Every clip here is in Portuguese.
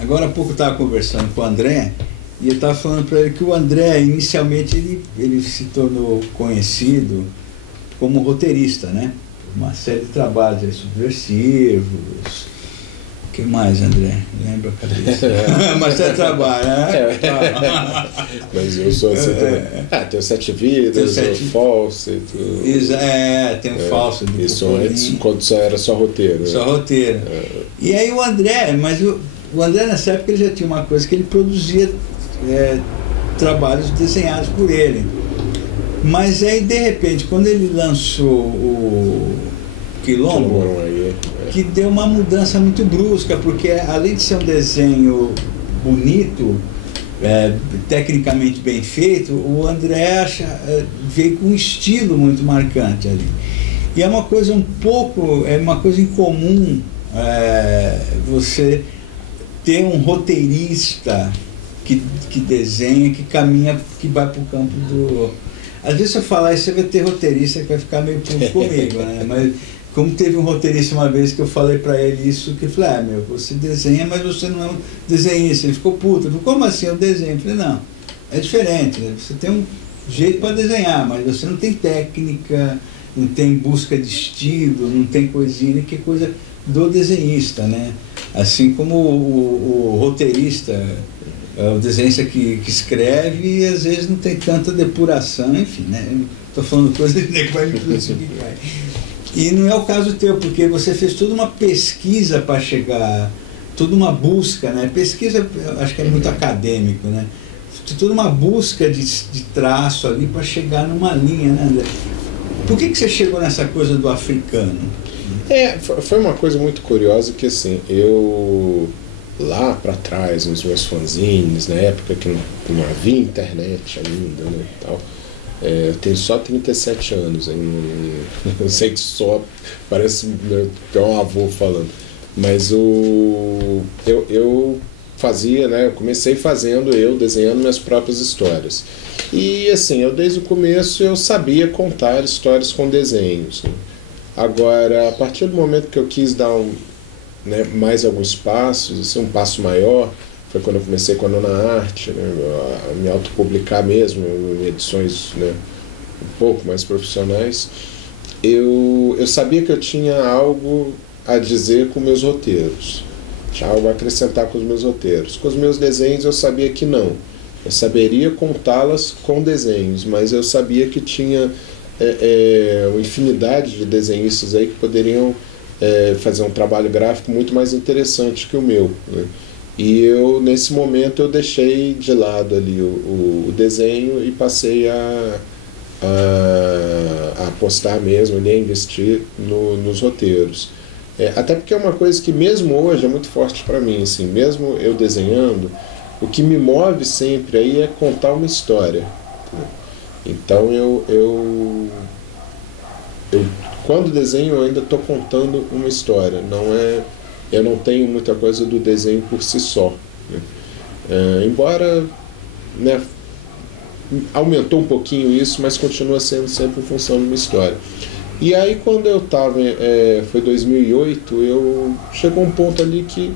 Agora há pouco eu estava conversando com o André e eu estava falando para ele que o André, inicialmente, ele se tornou conhecido como roteirista, né? Uma série de trabalhos aí, Subversivos. O que mais, André? Lembra a cabeça? Uma série de trabalhos, né? Mas eu sou assim também. Tem o Sete Vidas, o Falso. Tem o Falso. Isso antes, quando só era só roteiro. Só roteiro. E aí o André, mas o André nessa época ele já tinha uma coisa que ele produzia trabalhos desenhados por ele. Mas aí, de repente, quando ele lançou o Quilombo, que deu uma mudança muito brusca, porque além de ser um desenho bonito, tecnicamente bem feito, o André veio com um estilo muito marcante ali. E é uma coisa uma coisa incomum você ter um roteirista que desenha, que caminha, que vai para o campo do... Às vezes se eu falar isso, você vai ter roteirista que vai ficar meio puto comigo, né? Mas como teve um roteirista uma vez que eu falei para ele isso, que eu falei, você desenha, mas você não é um desenhista. Ele ficou puto. Ele falou, como assim eu desenho? Eu falei, não, é diferente, né? Você tem um jeito para desenhar, mas você não tem técnica, não tem busca de estilo, não tem coisinha, que é coisa do desenhista, né? Assim como o roteirista, o desenhista que escreve e às vezes não tem tanta depuração, enfim, né? Estou falando coisa que vai me crucificar. E não é o caso teu, porque você fez toda uma pesquisa para chegar, toda uma busca, né? Pesquisa, acho que é muito acadêmico, né? Toda uma busca de traço ali para chegar numa linha, né, André? Por que você chegou nessa coisa do africano? Foi uma coisa muito curiosa que, assim, eu... lá para trás, nos meus fanzines, na época que não havia internet ainda, né, e tal, eu tenho só 37 anos, eu sei que só parece que é um avô falando, mas eu fazia, né, eu comecei desenhando minhas próprias histórias, e assim, desde o começo eu sabia contar histórias com desenhos, né? Agora, a partir do momento que eu quis dar mais alguns passos, assim, um passo maior, foi quando eu comecei com a Nona Arte, né, a me autopublicar mesmo, em edições, né, um pouco mais profissionais. Eu sabia que eu tinha algo a dizer com meus roteiros, tinha algo a acrescentar com os meus roteiros. Com os meus desenhos eu sabia que não, eu saberia contá-las com desenhos, mas eu sabia que tinha uma infinidade de desenhistas aí que poderiam fazer um trabalho gráfico muito mais interessante que o meu, né? E nesse momento eu deixei de lado ali o desenho e passei a apostar mesmo, a investir nos roteiros. Até porque é uma coisa que mesmo hoje é muito forte para mim, assim, mesmo eu desenhando, o que me move sempre aí é contar uma história. Então quando desenho eu ainda estou contando uma história, eu não tenho muita coisa do desenho por si só, né? Embora, né, aumentou um pouquinho isso, mas continua sendo sempre em função de uma história. E aí quando eu estava, foi 2008, chegou um ponto ali que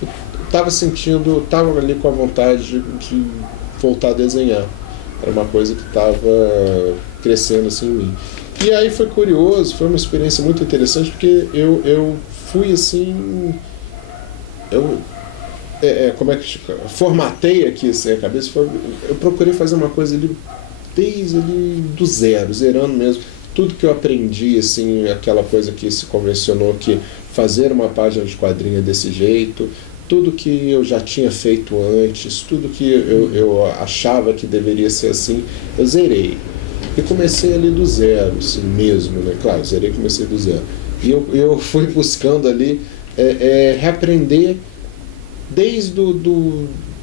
eu estava ali com a vontade de voltar a desenhar. Era uma coisa que estava crescendo assim em mim. E aí foi curioso, foi uma experiência muito interessante, porque eu fui assim, como é que formatei aqui assim, a cabeça, eu procurei fazer uma coisa ali desde ali do zero, zerando mesmo, tudo que eu aprendi, assim, aquela coisa que se convencionou que fazer uma página de quadrinho é desse jeito, tudo que eu já tinha feito antes, tudo que eu achava que deveria ser assim, eu zerei. E comecei ali do zero, assim mesmo, né? Claro, zerei e comecei do zero. E eu fui buscando ali reaprender desde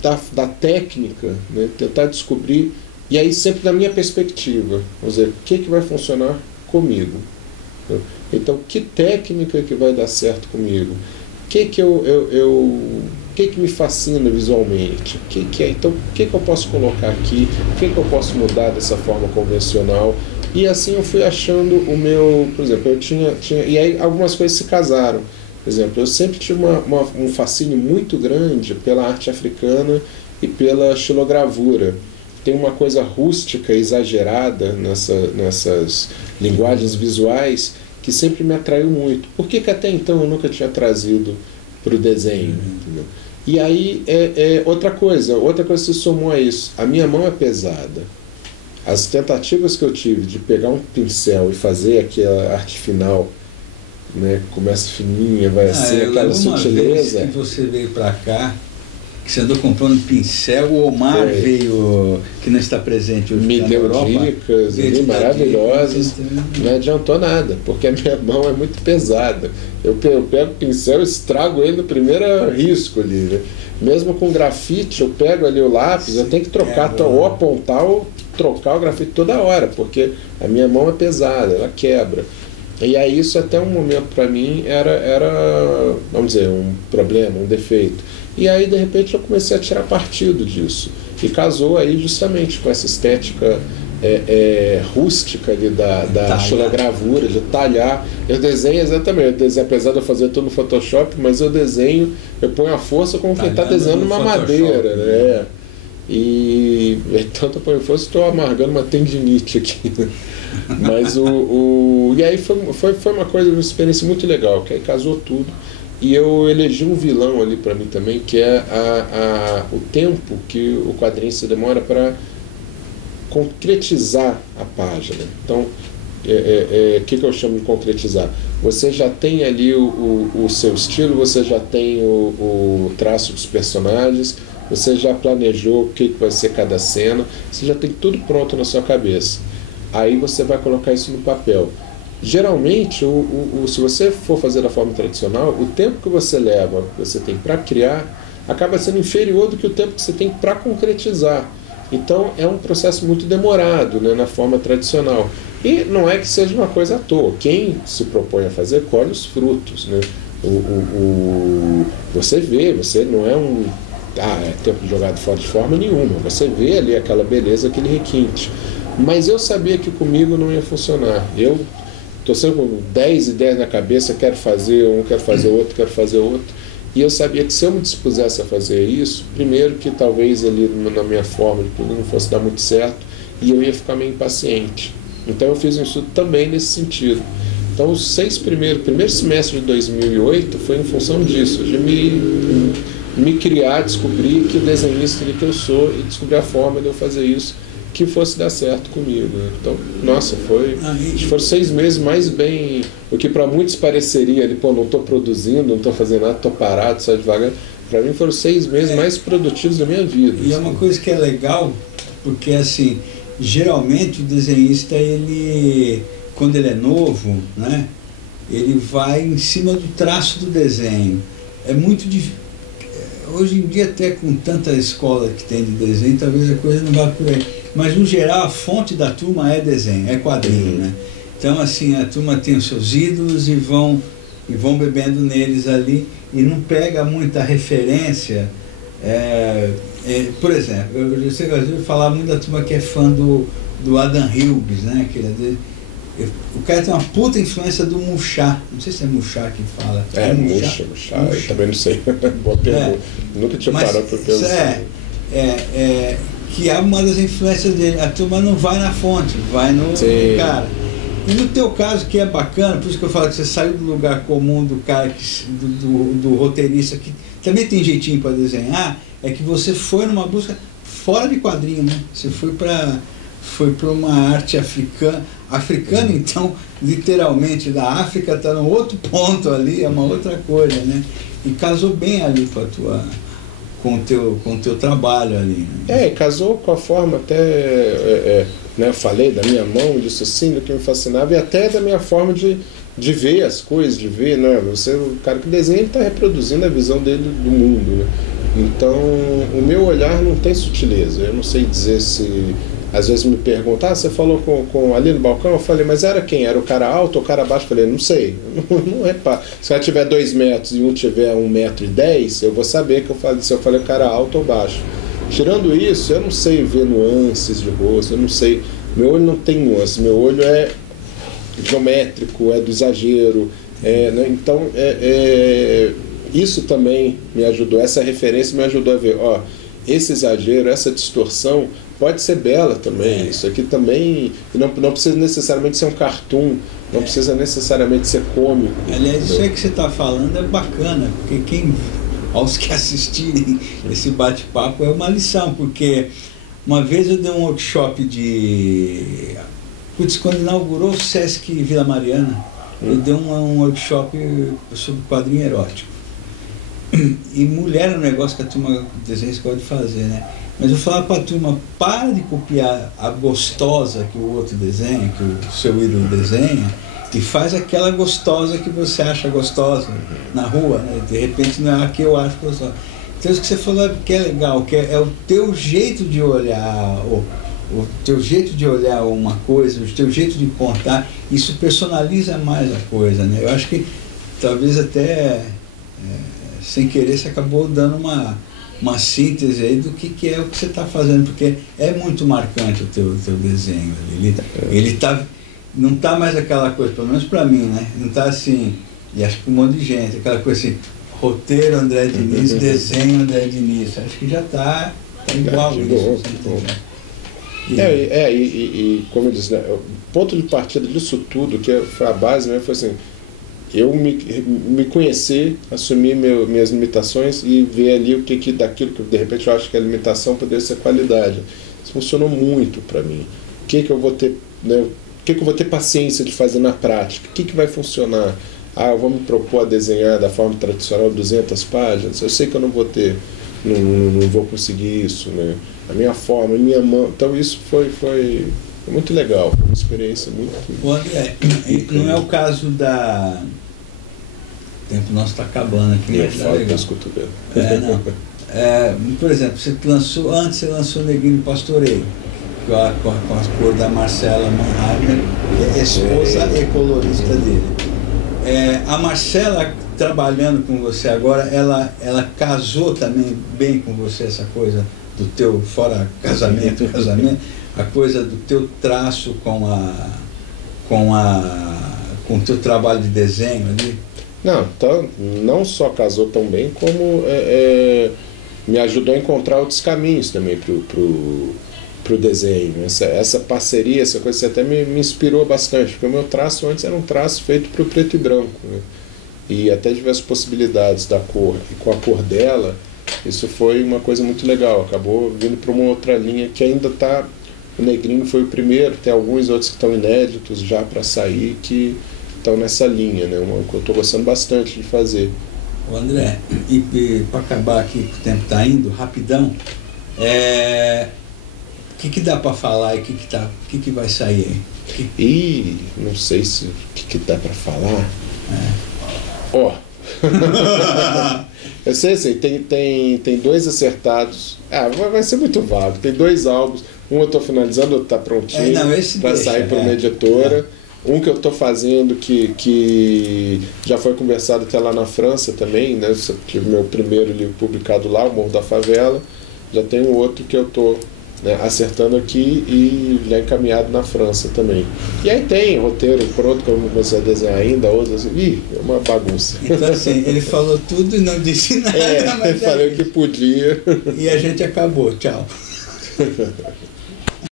da técnica, né? Tentar descobrir, e aí sempre da minha perspectiva, vamos dizer, o que vai funcionar comigo. Então, que técnica que vai dar certo comigo? O que me fascina visualmente? Então, o que eu posso colocar aqui? O que eu posso mudar dessa forma convencional? E assim eu fui achando o meu... Por exemplo, eu tinha e aí algumas coisas se casaram. Por exemplo, eu sempre tive um fascínio muito grande pela arte africana e pela xilogravura. Tem uma coisa rústica, exagerada nessas linguagens visuais que sempre me atraiu muito. Por que até então eu nunca tinha trazido para o desenho? Entendeu? E aí, outra coisa se somou a isso. A minha mão é pesada. As tentativas que eu tive de pegar um pincel e fazer aquela arte final, né, começa fininha, vai assim, aquela sutileza. Vez que você veio para cá, que você andou comprando pincel, o Omar veio, que não está presente hoje, me deu Europa, dicas maravilhosas, não adiantou nada, porque a minha mão é muito pesada. Eu pego o pincel e estrago ele no primeiro risco ali, né? Mesmo com grafite, eu pego ali o lápis, eu tenho que trocar, ou apontar ou trocar o grafite toda hora, porque a minha mão é pesada, ela quebra. E aí isso até um momento para mim era, vamos dizer, um problema, um defeito. E aí de repente eu comecei a tirar partido disso. E casou aí justamente com essa estética rústica ali da xilogravura, de talhar. Eu desenho exatamente, apesar de eu fazer tudo no Photoshop, mas eu desenho, eu ponho a força como quem está desenhando uma madeira, né? E tanto eu ponho força, estou amargando uma tendinite aqui. Mas e aí foi uma coisa, uma experiência muito legal, que aí casou tudo. E eu elegi um vilão ali para mim também, que é o tempo que o quadrinho se demora para concretizar a página. Então, o que eu chamo de concretizar? Você já tem ali o seu estilo, você já tem o traço dos personagens, você já planejou o que vai ser cada cena, você já tem tudo pronto na sua cabeça. Aí você vai colocar isso no papel. Geralmente, se você for fazer da forma tradicional, o tempo que você tem para criar, acaba sendo inferior do que o tempo que você tem para concretizar. Então é um processo muito demorado, né, na forma tradicional. E não é que seja uma coisa à toa. Quem se propõe a fazer, colhe os frutos, né? Você vê, você não é tempo jogado fora de forma nenhuma. Você vê ali aquela beleza, aquele requinte. Mas eu sabia que comigo não ia funcionar. Eu estou sempre com 10 ideias na cabeça, quero fazer um, quero fazer outro. E eu sabia que se eu me dispusesse a fazer isso, primeiro que talvez ali na minha forma de tudo não fosse dar muito certo, e eu ia ficar meio impaciente. Então eu fiz um estudo também nesse sentido. Então os primeiro semestre de 2008 foi em função disso, de me criar, descobrir que desenhista que eu sou e descobrir a forma de eu fazer isso que fosse dar certo comigo. Então, nossa, foram 6 meses mais bem, o que para muitos pareceria ali, não estou produzindo, não estou fazendo nada, estou parado, só devagar. Para mim foram 6 meses mais produtivos da minha vida. E é uma coisa que é legal, porque assim, geralmente o desenhista, quando ele é novo, né, ele vai em cima do traço do desenho. É muito difícil. Hoje em dia, até com tanta escola que tem de desenho, talvez a coisa não vá por aí. Mas, no geral, a fonte da turma é desenho, é quadrinho, né? Então, assim, a turma tem os seus ídolos e vão bebendo neles ali e não pega muita referência. Por exemplo, eu sei que às vezes eu falar muito da turma que é fã do Adam Hughes, né? O cara tem uma puta influência do Muxá. Não sei se é Muxá que fala. Muxá. Eu também não sei. Boa pergunta. Nunca tinha parado para pensar. Que é uma das influências dele. A turma não vai na fonte, vai no cara. E no teu caso, que é bacana, por isso que eu falo que você saiu do lugar comum do cara, do roteirista, que também tem jeitinho para desenhar, é que você foi numa busca fora de quadrinho, né? Você foi para uma arte africana, então, literalmente, da África está no outro ponto ali, é uma outra coisa, né? E casou bem ali com o teu trabalho ali. Né? Casou com a forma até, né, eu falei da minha mão, disso assim, do que me fascinava, e até da minha forma de ver as coisas, de ver, né? O cara que desenha, ele está reproduzindo a visão dele do mundo, né? Então, o meu olhar não tem sutileza, eu não sei dizer se... Às vezes me perguntam, você falou com ali no balcão? Eu falei, mas era quem? Era o cara alto ou o cara baixo? Eu falei, não sei, não reparo. Se ela tiver 2 metros e um tiver 1,10 m, eu vou saber se eu falei o cara alto ou baixo. Tirando isso, eu não sei ver nuances de rosto, eu não sei. Meu olho não tem nuances, meu olho é geométrico, é do exagero, Né? Então, isso também me ajudou, essa referência me ajudou a ver, ó, esse exagero, essa distorção pode ser bela também. Isso aqui também não precisa necessariamente ser um cartoon, não precisa necessariamente ser cômico. Aliás, isso aí que você está falando é bacana, porque aos que assistirem esse bate-papo é uma lição, porque uma vez eu dei um workshop quando inaugurou o Sesc Vila Mariana, eu dei um workshop sobre quadrinho erótico. E mulher é um negócio que a turma de desenho pode fazer, né? Mas eu falava para a turma, para de copiar a gostosa que o outro desenha, que o seu ídolo desenha, e faz aquela gostosa que você acha gostosa na rua, né? De repente não é a que eu acho gostosa. Então isso que você falou que é legal, que é o teu jeito de olhar, o teu jeito de olhar uma coisa, o teu jeito de contar, isso personaliza mais a coisa, né? Eu acho que talvez até sem querer você acabou dando uma síntese aí do que é o que você está fazendo, porque é muito marcante o teu desenho. Não está mais aquela coisa, pelo menos para mim, né? Não está assim, e acho que um monte de gente, aquela coisa assim, roteiro André Diniz, desenho André Diniz. Acho que já está igual isso. E como eu disse, né, o ponto de partida disso tudo, que foi a base, né, foi assim, eu me conhecer, assumir minhas limitações e ver ali o que daquilo que de repente eu acho que a limitação poderia ser qualidade. Isso funcionou muito para mim. O que eu vou ter, né, o que eu vou ter paciência de fazer na prática? O que vai funcionar? Eu vou me propor a desenhar da forma tradicional 200 páginas. Eu sei que eu não vou ter, não vou conseguir isso, né? A minha forma, a minha mão. Então isso foi muito legal, foi uma experiência muito. André, não é o caso da. O tempo nosso está acabando aqui, mas tá legal. Por exemplo, você lançou Neguinho Pastoreio, com a cor da Marcela Manheimer, que é esposa e colorista dele. A Marcela, trabalhando com você agora, ela casou também bem com você, essa coisa do teu, fora casamento, a coisa do teu traço com o teu trabalho de desenho ali? Não só casou tão bem, como me ajudou a encontrar outros caminhos também pro desenho. Essa parceria, essa coisa até me inspirou bastante, porque o meu traço antes era um traço feito para o preto e branco, né? E até diversas possibilidades da cor, e com a cor dela, isso foi uma coisa muito legal, acabou vindo para uma outra linha que ainda está. O Negrinho foi o primeiro, tem alguns outros que estão inéditos já para sair, que estão nessa linha, né? Que eu estou gostando bastante de fazer. André, e para acabar aqui, que o tempo está indo, rapidão, o que dá para falar e o que vai sair aí? Não sei se o que dá para falar. Eu sei assim, tem dois acertados. Vai ser muito vago. Tem 2 álbuns. Um eu estou finalizando, outro está prontinho para sair para uma editora. Um que eu estou fazendo que já foi conversado até lá na França também, né? Tive meu primeiro livro publicado lá, O Morro da Favela. Já tem um outro que eu estou acertando aqui e já encaminhado na França também. E aí tem roteiro pronto que eu não comecei a desenhar ainda, outros assim, é uma bagunça. Então assim, ele falou tudo e não disse nada, mas falei o que podia. E a gente acabou, tchau.